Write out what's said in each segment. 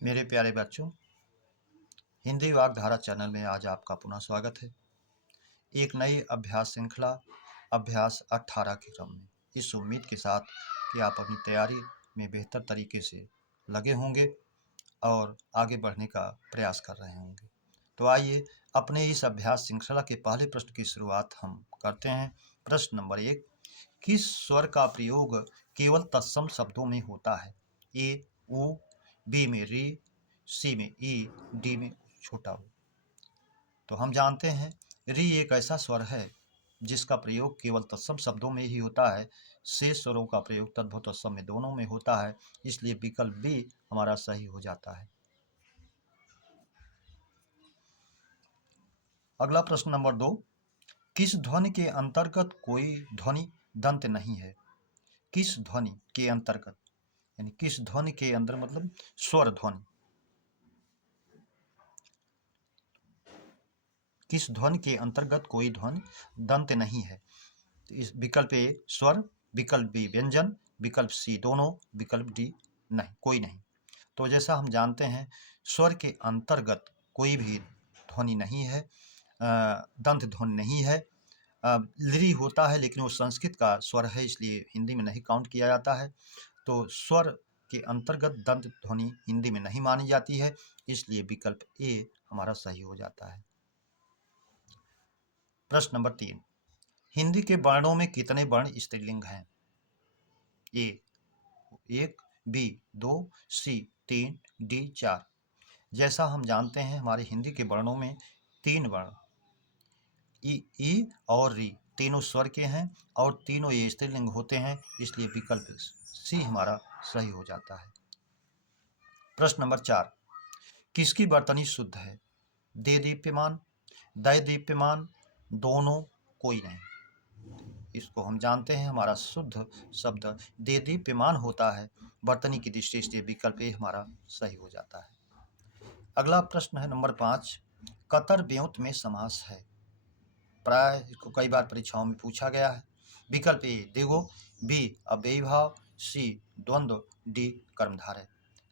मेरे प्यारे बच्चों, हिंदी वाग्धारा चैनल में आज आपका पुनः स्वागत है। एक नई अभ्यास श्रृंखला अभ्यास 18 के क्रम में इस उम्मीद के साथ कि आप अपनी तैयारी में बेहतर तरीके से लगे होंगे और आगे बढ़ने का प्रयास कर रहे होंगे। तो आइए अपने इस अभ्यास श्रृंखला के पहले प्रश्न की शुरुआत हम करते हैं। प्रश्न नंबर 1, किस स्वर का प्रयोग केवल तत्सम शब्दों में होता है? ए ऊ, बी में री, सी में ई, डी में छोटा ऊ। तो हम जानते हैं री एक ऐसा स्वर है जिसका प्रयोग केवल तत्सम शब्दों में ही होता है। शेष स्वरों का प्रयोग तद्भव तत्सम में दोनों में होता है, इसलिए विकल्प बी हमारा सही हो जाता है। अगला प्रश्न नंबर 2, किस ध्वनि के अंतर्गत कोई ध्वनि दंत नहीं है? किस ध्वनि के अंतर्गत, यानी किस ध्वनि के अंदर मतलब स्वर ध्वनि, किस ध्वनि के अंतर्गत कोई ध्वनि दंत नहीं है? तो इस विकल्प ए स्वर, विकल्प बी व्यंजन, विकल्प सी दोनों, विकल्प डी नहीं, कोई नहीं। तो जैसा हम जानते हैं स्वर के अंतर्गत कोई भी ध्वनि नहीं है, दंत ध्वनि नहीं है। लिरी होता है लेकिन वो संस्कृत का स्वर है, इसलिए हिंदी में नहीं काउंट किया जाता है। तो स्वर के अंतर्गत दंत ध्वनि हिंदी में नहीं मानी जाती है, इसलिए विकल्प ए हमारा सही हो जाता है। प्रश्न नंबर 3, हिंदी के वर्णों में कितने वर्ण स्त्रीलिंग हैं? ए 1, बी 2, सी 3, डी 4। जैसा हम जानते हैं हमारे हिंदी के वर्णों में 3 वर्ण ई और री तीनों स्वर के हैं और तीनों ये स्त्रीलिंग होते हैं, इसलिए विकल्प सी हमारा सही हो जाता है। प्रश्न नंबर 4, किसकी वर्तनी शुद्ध है? दे दीप्यमान, दय दीप्यमान, दोनों, कोई नहीं। इसको हम जानते हैं हमारा शुद्ध शब्द दे दीप्यमान होता है, वर्तनी की दृष्टि से विकल्प ए हमारा सही हो जाता है। अगला प्रश्न है नंबर 5, कतर ब्योंत में समास है? प्राय इसको कई बार परीक्षाओं में पूछा गया है। विकल्प ए द्विगु, बी अव्ययी भाव, सी द्वंद्व, डी कर्मधारय।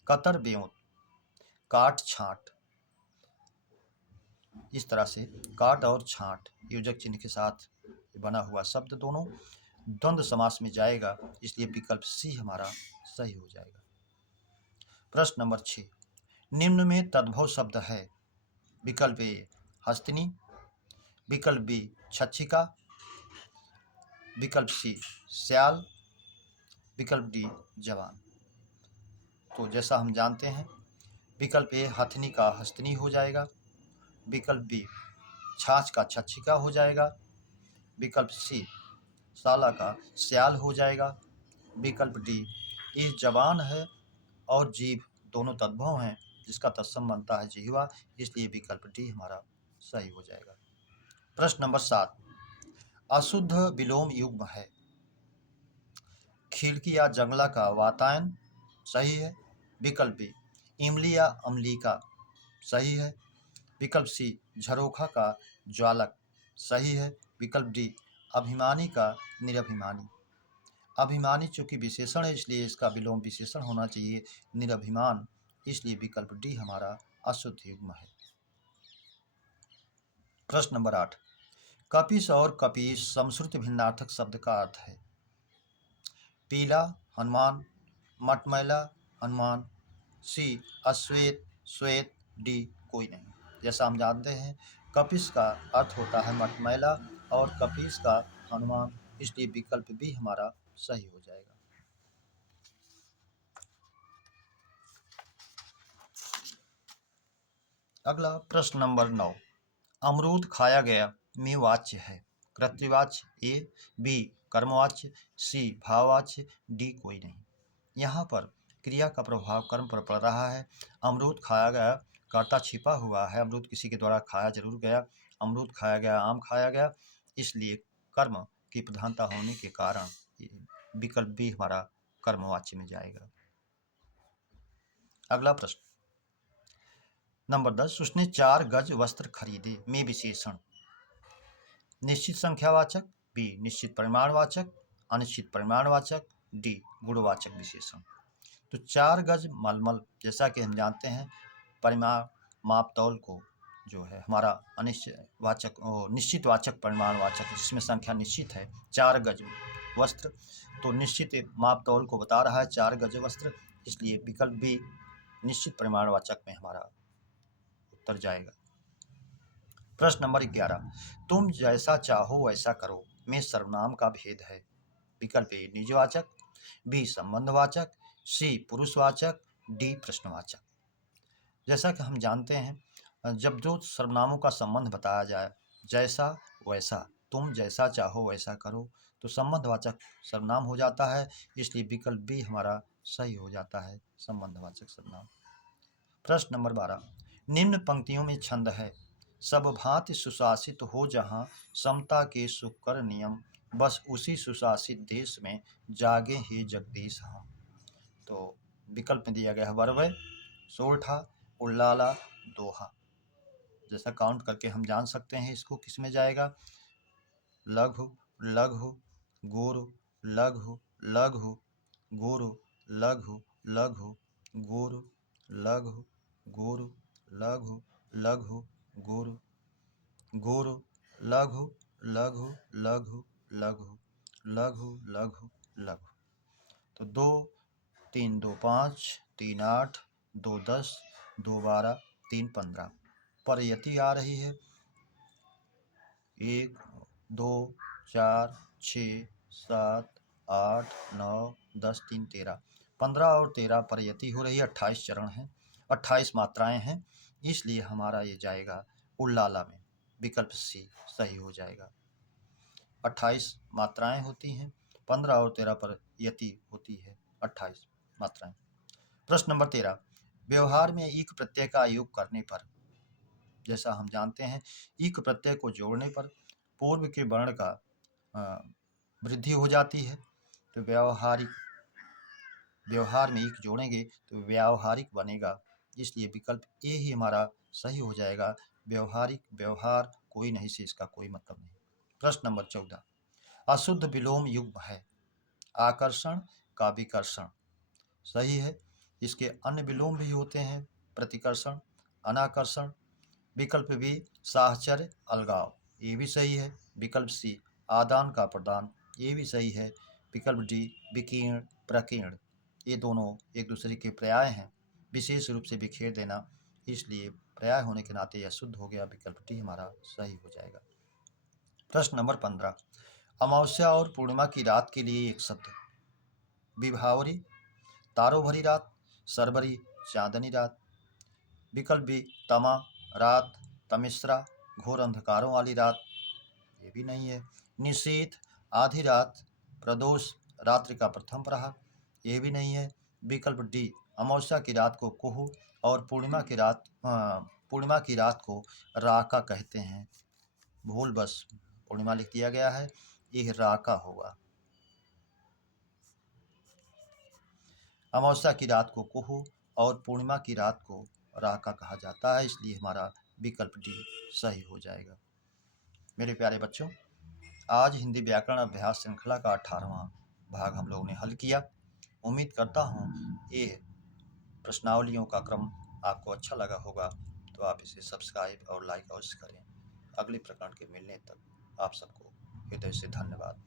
कतर ब्योंत, काट छांट, इस तरह से काट और छांट योजक चिन्ह के साथ बना हुआ शब्द दोनों द्वंद्व समास में जाएगा, इसलिए विकल्प सी हमारा सही हो जाएगा। प्रश्न नंबर 6, निम्न में तद्भव शब्द है? विकल्प ए हस्तिनी, विकल्प बी छच्छिका, विकल्प सी श्याल, विकल्प डी जवान। तो जैसा हम जानते हैं विकल्प ए हथनी का हस्तिनी हो जाएगा, विकल्प बी छाछ का छच्छिका हो जाएगा, विकल्प सी साला का श्याल हो जाएगा, विकल्प डी ये जवान है और जीभ दोनों तद्भव हैं, जिसका तत्सम बनता है जिह्वा, इसलिए विकल्प डी हमारा सही हो जाएगा। प्रश्न नंबर 7, अशुद्ध विलोम युग्म है? खिड़की या जंगला का वातायन सही है, विकल्प बी इमली या अम्लिका सही है, विकल्प सी झरोखा का ज्वालक सही है, विकल्प डी अभिमानी का निरभिमानी। अभिमानी चूंकि विशेषण है इसलिए इसका विलोम विशेषण होना चाहिए निरभिमान, इसलिए विकल्प डी हमारा अशुद्ध युग्म है। प्रश्न नंबर 8, कपिस और कपीस समश्रुत भिन्नार्थक शब्द का अर्थ है? पीला हनुमान, मटमैला हनुमान, सी अश्वेत श्वेत, डी कोई नहीं। जैसा हम जानते हैं कपिस का अर्थ होता है मटमैला और कपीस का हनुमान, इसलिए विकल्प बी हमारा सही हो जाएगा। अगला प्रश्न नंबर 9, अमरूद खाया गया में वाच्य है? कर्तृवाच्य ए, बी कर्मवाच्य, सी भाववाच्य, डी कोई नहीं। यहाँ पर क्रिया का प्रभाव कर्म पर पड़ रहा है। अमरूद खाया गया, कर्ता छिपा हुआ है, अमरूद किसी के द्वारा खाया जरूर गया, अमरूद खाया गया, आम खाया गया, इसलिए कर्म की प्रधानता होने के कारण विकल्प बी हमारा कर्मवाच्य में जाएगा। अगला प्रश्न नंबर 10, उसने 4 गज वस्त्र खरीदे में विशेषण? निश्चित संख्यावाचक, बी निश्चित परिमाणवाचक, अनिश्चित परिमाणवाचक, डी गुणवाचक विशेषण। तो 4 गज मलमल, जैसा कि हम जानते हैं परिमाण माप तौल को जो है हमारा निश्चित वाचक परिमाणवाचक, जिसमें संख्या निश्चित है 4 गज वस्त्र, तो निश्चित माप तौल को बता रहा है 4 गज वस्त्र, इसलिए विकल्प बी निश्चित परिमाणवाचक में हमारा उत्तर जाएगा। प्रश्न नंबर 11, तुम जैसा चाहो वैसा करो में सर्वनाम का भेद है। विकल्प ए निजवाचक, बी संबंधवाचक, सी पुरुषवाचक, डी प्रश्नवाचक। जैसा कि हम जानते हैं जब दो सर्वनामों का संबंध बताया जाए, जैसा वैसा, तुम जैसा चाहो वैसा करो, तो संबंधवाचक सर्वनाम हो जाता है, इसलिए विकल्प बी हमारा सही हो जाता है, संबंधवाचक सर्वनाम। प्रश्न नंबर 12, निम्न पंक्तियों में छंद है, सब भांति सुशासित हो जहां समता के सुकर नियम, बस उसी सुशासित देश में जागे ही जगदीश हाँ। तो विकल्प में दिया गया है वरवय, सोरठा, उल्लाला, दोहा। जैसा काउंट करके हम जान सकते हैं इसको किस में जाएगा, लघु, लघु, गुरु, लघु, लघु, गुरु, लघु, लघु, गुरु, लघु, गुरु, लघु, लघु, गुरु, गुरु, लघु, लघु, लघु, लघु, लघु, लघु, लघु। तो 2 3 2 5 3 8 2 10 2 12 3 15 पर यति आ रही है 1 2 4 6 7 8 9 10 3 13 15 और 13 पर यति हो रही है। 28 चरण हैं, 28 मात्राएं हैं, इसलिए हमारा ये जाएगा उल्लाला में, विकल्प सी सही हो जाएगा। 28 मात्राएं होती हैं, 15 और 13 पर यति होती है 28 मात्राएं। प्रश्न नंबर 13, व्यवहार में ईक प्रत्यय का योग करने पर, जैसा हम जानते हैं ईक प्रत्यय को जोड़ने पर पूर्व के वर्ण का वृद्धि हो जाती है, तो व्यवहार में ईक जोड़ेंगे तो व्यावहारिक बनेगा, इसलिए विकल्प ए ही हमारा सही हो जाएगा। व्यवहारिक, व्यवहार कोई नहीं से इसका कोई मतलब नहीं। प्रश्न नंबर 14, अशुद्ध विलोम युग्म है, आकर्षण का विकर्षण, सही है। इसके अन्य विलोम भी होते हैं, प्रतिकर्षण, अनाकर्षण। विकल्प बी साहचर्य, अलगाव, ये भी सही है। विकल्प सी आदान का प्रदान, ये भी सही है। विकल्प डी विकीर्ण, प्रकीर्ण, ये दोनों एक दूसरे के पर्याय हैं, विशेष रूप से बिखेर देना, इसलिए पर्याय होने के नाते यह शुद्ध हो गया, विकल्प डी हमारा सही हो जाएगा। प्रश्न नंबर 15, अमावस्या और पूर्णिमा की रात के लिए एक शब्द, विभावरी, तारों भरी रात, सरबरी, चांदनी रात। विकल्प बी तमा रात, तमिश्रा, घोर अंधकारों वाली रात, ये भी नहीं है। निशीथ, आधी रात, प्रदोष, रात्रि का प्रथम प्रहर, ये भी नहीं है। विकल्प डी अमावस्या की रात को कुहू और पूर्णिमा की रात को राका कहते हैं, भूल बस पूर्णिमा लिख दिया गया है, यह राका होगा। अमावस्या की रात को कुहू और पूर्णिमा की रात को राका कहा जाता है, इसलिए हमारा विकल्प डी सही हो जाएगा। मेरे प्यारे बच्चों, आज हिंदी व्याकरण अभ्यास श्रृंखला का 18वां भाग हम लोगों ने हल किया। उम्मीद करता हूँ ये प्रश्नावलियों का क्रम आपको अच्छा लगा होगा, तो आप इसे सब्सक्राइब और लाइक अवश्य करें। अगले प्रकरण के मिलने तक आप सबको हृदय से धन्यवाद।